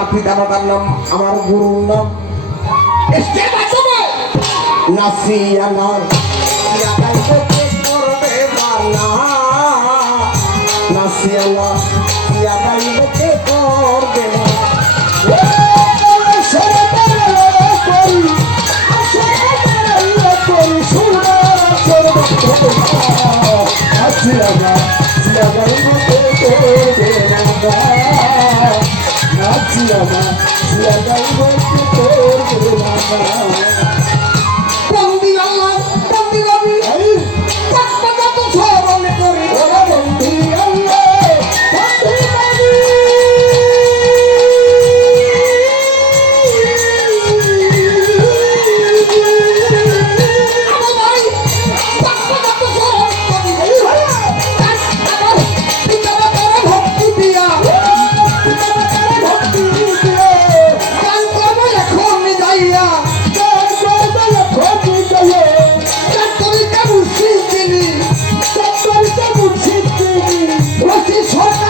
আমার পিতা মাতার নাম আমার গুরুর নাম। এসে বাঁচবে নাসিয়া নাম নাসিয়া গাইতে কে করবে মানা নাসিয়া নাসিয়া গাইতে কে করবে মানা বন্দি রসি সরকার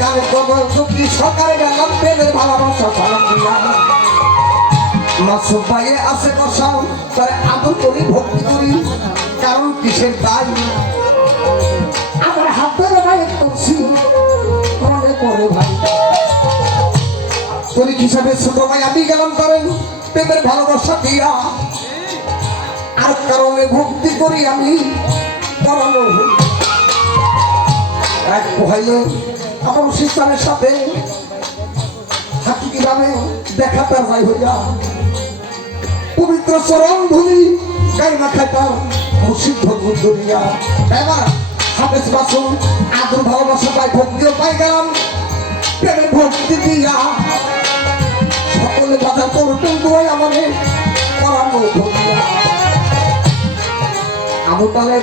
কাজ করব চুক্তি সরকারে গেলাম প্রেমের ভালোবাসা সালাম দিয়া মাসুম বসাও, তারে আদর করি, ভক্তি করি, কারণ কিসের দায়? আমার হাত ধরে ভাই করছি মনে করে ভাই। তরিক হিসাবে ছোট ভাই আমি গেলাম করেন প্রেমের ভালোবাসা দিয়া। আর কারণে ভক্তি করি আমি হই। এক ভাইয়ে আমার সিস্টারের সাথে হাকিকি নামে দেখা তার ভাই হইয়া পবিত্র চরণ ধুলি গাই না খাইতাম দুনিয়া এবার হাফেজ আদর ভালোবাসা পাই ভক্তিও পাই গেলাম, প্রেমে দিয়া। সকলে আমাদের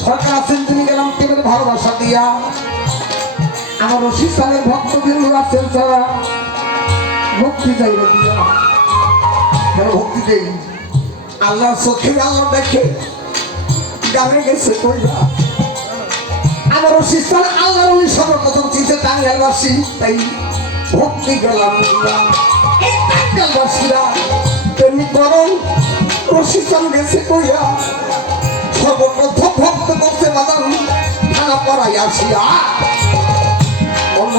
সরকার আছেন তিনি গেলাম প্রেমের ভালোবাসা দিয়া। আমার রশিদ ভক্ত বিন্দু আছেন যারা ভক্তি দিয়া কেন ভক্তি দেই? আল্লাহ চোখে আল্লাহ দেখে গানে গেছে কইরা। আমার সিস্টার আল্লাহ উনি সর্বপ্রথম চিনতে টাঙ্গাইলবাসী তাই ভক্তি গেলাম এই তেমনি করে প্রশিক্ষণ গেছে কইয়া সর্বপ্রথম ভক্ত করতে বাদাম, থানা পড়াই আসিয়া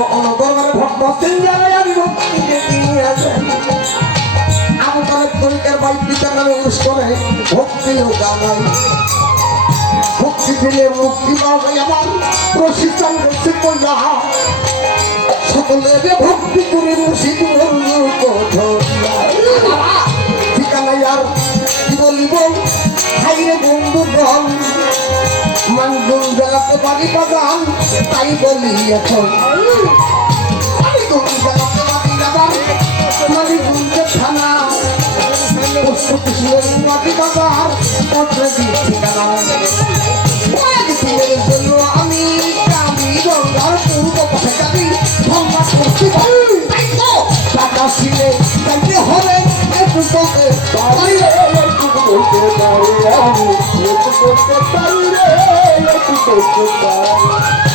দরবারে ভক্ত যারা আমি ভক্তিকে নিয়ে আসেন আমার তাহলে তরিকার বাই পিতার নামে অনুষ্ঠানে ভক্তি ও গানাই ভক্তি দিলে মুক্তি পাওয়া যায় আমার প্রশিক্ষণ গেছে কইয়া সকলে ভক্তি করে মুসিদ ঠিকানা আর কি বলিব? হাইরে বন্ধুগণ মানগুন বেলাতে বাড়ি বাগান তাই বলি এখন। আমি তো বেলাতে বাড়ি বাগান মানে থানা পুষ্প কৃষ্ণের বাড়ি বাগান পত্রে কয়েকদিনের জন্য আমি আমি গঙ্গার পূর্ব পাশে যাবি সংবাদ করতে পারি আসিলে তাকে হলে এটুকুতে পারি রে এটুকু হইতে পারি আমি। এটুকুতে পারি রে এটুকুতে পারি।